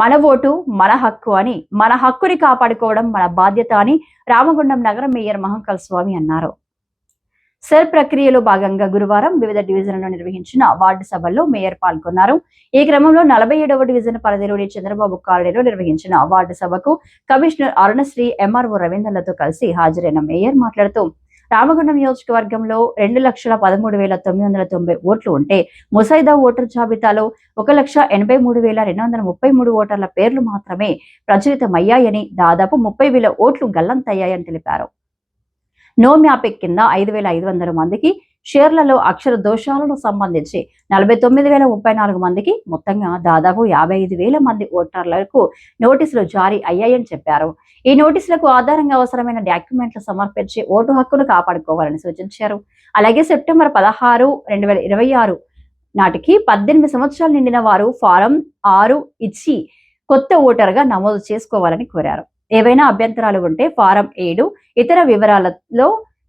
మన ఓటు మన హక్కు అని మన హక్కుని కాపాడుకోవడం మన బాధ్యత అని రామగుండం నగర మేయర్ మహంకాళ స్వామి అన్నారు. సెల్ ప్రక్రియలో భాగంగా గురువారం వివిధ డివిజన్లలో నిర్వహించిన వార్డు సభల్లో మేయర్ పాల్గొన్నారు. ఈ క్రమంలో 47వ డివిజన్ పరిధిలోని చంద్రబాబు కాలనీలో నిర్వహించిన వార్డు సభకు కమిషనర్ అరుణశ్రీ, ఎంఆర్ఓ రవీంద్రలతో కలిసి హాజరైన మేయర్ మాట్లాడుతూ, రామగుండం నియోజకవర్గంలో 2,13,990 ఓట్లు ఉంటే ముసాయిదా ఓటర్ జాబితాలో 1,83,233 ఓటర్ల పేర్లు మాత్రమే ప్రచురితమయ్యాయని, దాదాపు 30,000 ఓట్లు గల్లంతయ్యాయని తెలిపారు. నో మ్యాపింగ్ కింద 5,500 మందికి, షేర్లలో అక్షర దోషాలను సంబంధించి 49,034 మందికి, మొత్తంగా దాదాపు 55,000 మంది ఓటర్లకు నోటీసులు జారీ అయ్యాయని చెప్పారు. ఈ నోటీసులకు ఆధారంగా అవసరమైన డాక్యుమెంట్లు సమర్పించి ఓటు హక్కును కాపాడుకోవాలని సూచించారు. అలాగే సెప్టెంబర్ 16, 2026 నాటికి 18 సంవత్సరాలు నిండిన వారు ఫారం 6 ఇచ్చి కొత్త ఓటర్గా నమోదు చేసుకోవాలని కోరారు. ఏవైనా అభ్యంతరాలు ఉంటే ఫారం 7, ఇతర వివరాలలో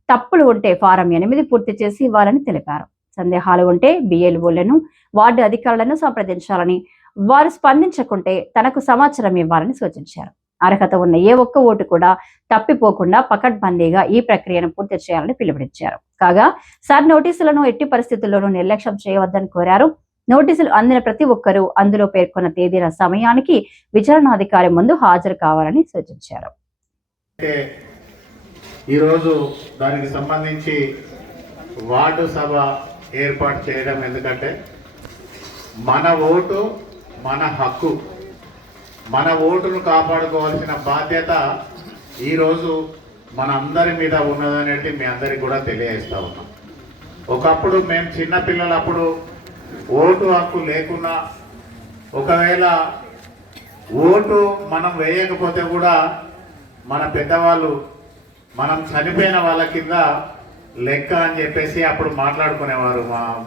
తప్పులు ఉంటే ఫారం 8 పూర్తి చేసి ఇవ్వాలని తెలిపారు. సందేహాలు ఉంటే బిఎల్ఓలను, వార్డు అధికారులను సంప్రదించాలని, వారు స్పందించకుంటే తనకు సమాచారం ఇవ్వాలని సూచించారు. అర్హత ఉన్న ఏ ఒక్క ఓటు కూడా తప్పిపోకుండా పకడ్బందీగా ఈ ప్రక్రియను పూర్తి చేయాలని పిలుపునిచ్చారు. కాగా సార్ నోటీసులను ఎట్టి పరిస్థితుల్లోనూ నిర్లక్ష్యం చేయవద్దని కోరారు. నోటీసులు అందిన ప్రతి ఒక్కరూ అందులో పేర్కొన్న తేదీల సమయానికి విచారణాధికారి ముందు హాజరు కావాలని సూచించారు. ఈరోజు దానికి సంబంధించి వార్డు సభ ఏర్పాటు చేయడం ఎందుకంటే మన ఓటు మన హక్కు, మన ఓటును కాపాడుకోవాల్సిన బాధ్యత ఈరోజు మన అందరి మీద ఉన్నదనేది మీ అందరికి కూడా తెలియజేస్తా ఉన్నాం. ఒకప్పుడు మేము చిన్నపిల్లలప్పుడు ఓటు హక్కు లేకున్నా, ఒకవేళ ఓటు మనం వేయకపోతే కూడా మన పెద్దవాళ్ళు మనం చనిపోయిన వాళ్ళ కింద లెక్క అని చెప్పేసి అప్పుడు మాట్లాడుకునేవారు.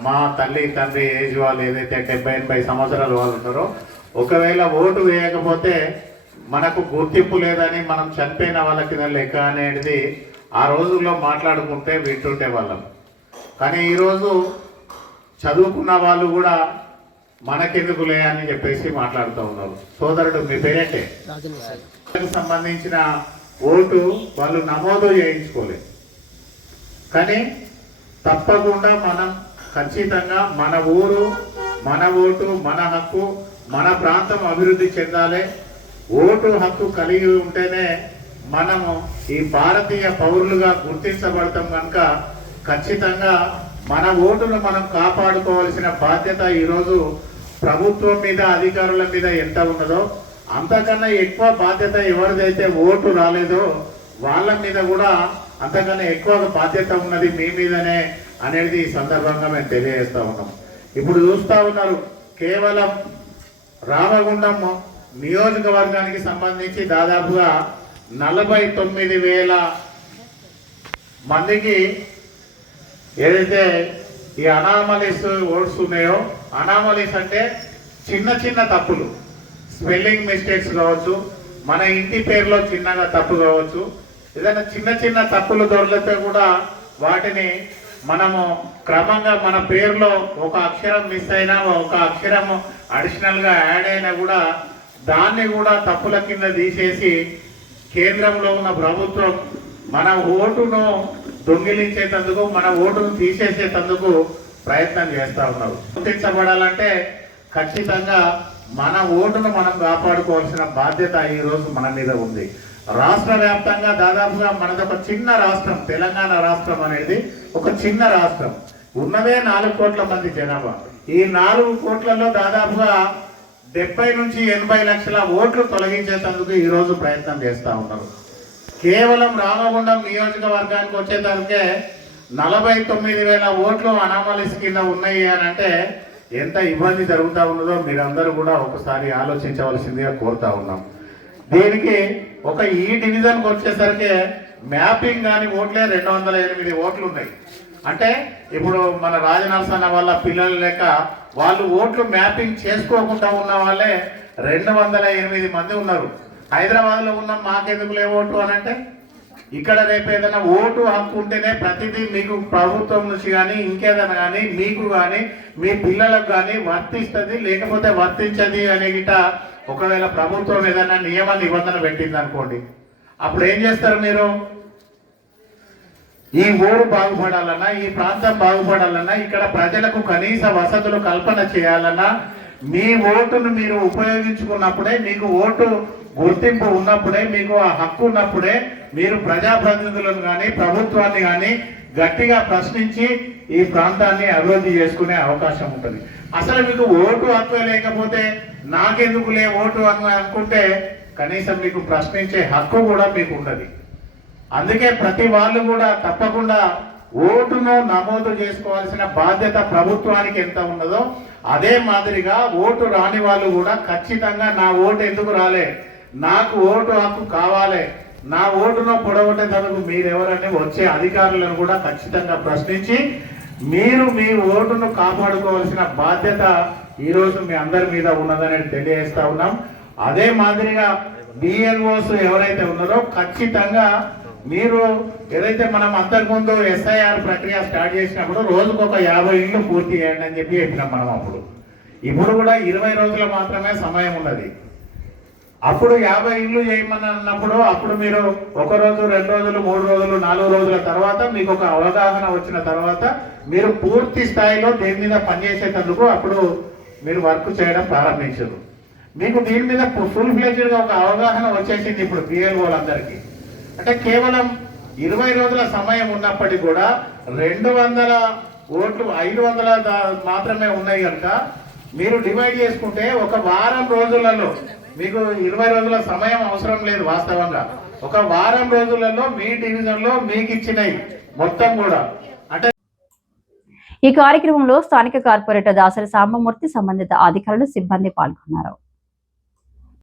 మా తల్లి తండ్రి ఏజ్ వాళ్ళు ఏదైతే 70-80 సంవత్సరాల వాళ్ళు ఉన్నారో, ఒకవేళ ఓటు వేయకపోతే మనకు గుర్తింపు లేదని మనం చనిపోయిన వాళ్ళ కింద లెక్క అనేది ఆ రోజుల్లో మాట్లాడుకుంటే వింటుంటే వాళ్ళం. కానీ ఈరోజు చదువుకున్న వాళ్ళు కూడా మనకెందుకులే అని చెప్పేసి మాట్లాడుతూ ఉన్నారు. సోదరుడు మీ పేరేంటే సంబంధించిన ఓటు వాళ్ళు నమోదు చేయించుకోలేదు. కానీ తప్పకుండా మనం ఖచ్చితంగా మన ఊరు, మన ఓటు, మన హక్కు, మన ప్రాంతం అభివృద్ధి చెందాలి. ఓటు హక్కు కలిగి ఉంటేనే మనము ఈ భారతీయ పౌరులుగా గుర్తించబడతాం. కనుక ఖచ్చితంగా మన ఓటును మనం కాపాడుకోవాల్సిన బాధ్యత ఈరోజు ప్రభుత్వం మీద, అధికారుల మీద ఎంత ఉన్నదో అంతకన్నా ఎక్కువ బాధ్యత ఎవరిదైతే ఓటు రాలేదో వాళ్ళ మీద కూడా అంతకన్నా ఎక్కువ బాధ్యత ఉన్నది మీ మీదనే అనేది ఈ సందర్భంగా మేము తెలియజేస్తా ఉన్నాం. ఇప్పుడు చూస్తూ ఉన్నారు, కేవలం రామగుండం నియోజకవర్గానికి సంబంధించి దాదాపుగా 49,000 మందికి ఏదైతే ఈ అనామలీస్ ఓట్స్ ఉన్నాయో, అనామలీస్ అంటే చిన్న చిన్న తప్పులు, స్పెల్లింగ్ మిస్టేక్స్ కావచ్చు, మన ఇంటి పేరులో చిన్నగా తప్పు కావచ్చు, ఏదైనా చిన్న చిన్న తప్పులు దొరికితే కూడా వాటిని మనము క్రమంగా మన పేరులో ఒక అక్షరం మిస్ అయినా, ఒక అక్షరం అడిషనల్గా యాడ్ అయినా కూడా దాన్ని కూడా తప్పుల కింద తీసేసి కేంద్రంలో ఉన్న ప్రభుత్వం మన ఓటును దొంగిలించేటందుకు, మన ఓటును తీసేసేటందుకు ప్రయత్నం చేస్తూ ఉన్నారు. గుర్తించబడాలంటే ఖచ్చితంగా మన ఓటును మనం కాపాడుకోవాల్సిన బాధ్యత ఈరోజు మన మీద ఉంది. రాష్ట్ర వ్యాప్తంగా దాదాపుగా మనది ఒక చిన్న రాష్ట్రం, తెలంగాణ రాష్ట్రం అనేది ఒక చిన్న రాష్ట్రం. ఉన్నదే 4 కోట్ల మంది జనాభా. ఈ 4 కోట్లలో దాదాపుగా 70 నుంచి 80 లక్షల ఓట్లు తొలగించేందుకు ఈరోజు ప్రయత్నం చేస్తూ ఉన్నారు. కేవలం రామగుండం నియోజకవర్గానికి వచ్చేదానికే 49,000 ఓట్లు అనామలీస్ కింద ఉన్నాయి అని అంటే ఎంత ఇబ్బంది జరుగుతూ ఉన్నదో మీరందరూ కూడా ఒకసారి ఆలోచించవలసిందిగా కోరుతా ఉన్నాం. దీనికి ఒక ఈ డివిజన్కి వచ్చేసరికి మ్యాపింగ్ కానీ ఓట్లే 208 ఓట్లు ఉన్నాయి. అంటే ఇప్పుడు మన రాజనరసన్న వాళ్ళ పిల్లలు లెక్క వాళ్ళు ఓట్లు మ్యాపింగ్ చేసుకోకుండా ఉన్న వాళ్ళే 208 మంది ఉన్నారు. హైదరాబాద్లో ఉన్న మాకెందుకు లే ఓటు అని అంటే, ఇక్కడ రేపు ఏదైనా ఓటు హక్కు ఉంటేనే ప్రతిదీ మీకు ప్రభుత్వం నుంచి కానీ ఇంకేదైనా కానీ మీకు కానీ మీ పిల్లలకు కానీ వర్తిస్తుంది, లేకపోతే వర్తించది అనే గిట ఒకవేళ ప్రభుత్వం ఏదైనా నియమ నిబంధన పెట్టింది అనుకోండి, అప్పుడు ఏం చేస్తారు మీరు? ఈ ఊరు బాగుపడాలన్నా, ఈ ప్రాంతం బాగుపడాలన్నా, ఇక్కడ ప్రజలకు కనీస వసతులు కల్పన చేయాలన్నా మీ ఓటును మీరు ఉపయోగించుకున్నప్పుడే, మీకు ఓటు గుర్తింపు ఉన్నప్పుడే, మీకు ఆ హక్కు ఉన్నప్పుడే మీరు ప్రజాప్రతినిధులను కానీ ప్రభుత్వాన్ని కానీ గట్టిగా ప్రశ్నించి ఈ ప్రాంతాన్ని అభివృద్ధి చేసుకునే అవకాశం ఉంటుంది. అసలు మీకు ఓటు హక్కు లేకపోతే నాకెందుకులే ఓటు అని అనుకుంటే కనీసం మీకు ప్రశ్నించే హక్కు కూడా మీకు ఉండదు. అందుకే ప్రతి వాళ్ళు కూడా తప్పకుండా ఓటును నమోదు చేసుకోవాల్సిన బాధ్యత ప్రభుత్వానికి ఎంత ఉన్నదో అదే మాదిరిగా ఓటు రాని వాళ్ళు కూడా ఖచ్చితంగా నా ఓటు ఎందుకు రాలే, నాకు ఓటు హక్కు కావాలి, నా ఓటును పొడగొట్టేందుకు మీరెవరని వచ్చే అధికారులను కూడా ఖచ్చితంగా ప్రశ్నించి మీరు మీ ఓటును కాపాడుకోవాల్సిన బాధ్యత ఈరోజు మీ అందరి మీద ఉన్నదని తెలియజేస్తా ఉన్నాం. అదే మాదిరిగా బిఎల్ఓస్ ఎవరైతే ఉన్నారో ఖచ్చితంగా మీరు ఏదైతే మనం అంతకుముందు ఎస్ఐఆర్ ప్రక్రియ స్టార్ట్ చేసినప్పుడు రోజుకు ఒక 50 ఇళ్ళు పూర్తి చేయండి అని చెప్పినాం మనం. ఇప్పుడు కూడా 20 రోజులు మాత్రమే సమయం ఉన్నది. అప్పుడు 50 ఇళ్ళు చేయమని అన్నప్పుడు అప్పుడు మీరు 1 రోజు, 2 రోజులు, 3 రోజులు, 4 రోజుల తర్వాత మీకు ఒక అవగాహన వచ్చిన తర్వాత మీరు పూర్తి స్థాయిలో దేని మీద పనిచేసేటందుకు అప్పుడు మీరు వర్క్ చేయడం ప్రారంభించారు. మీకు దీని మీద ఫుల్ ఫ్లెడ్జ్డ్గా ఒక అవగాహన వచ్చేసింది ఇప్పుడు పిఎల్ఓలందరికీ. అంటే కేవలం 20 రోజుల సమయం ఉన్నప్పటికీ కూడా 200 ఓట్లు 500 మాత్రమే ఉన్నాయి కనుక మీరు డివైడ్ చేసుకుంటే ఒక వారం రోజులలో మీకు 20 రోజుల సమయం అవసరం లేదు. వాస్తవంగా ఒక వారం రోజులలో మీ డివిజన్లో మీకు ఇచ్చినవి మొత్తం కూడా అంటే. ఈ కార్యక్రమంలో స్థానిక కార్పొరేటర్ దాసరి సాంబమూర్తి, సంబంధిత అధికారులు, సిబ్బంది పాల్గొన్నారు.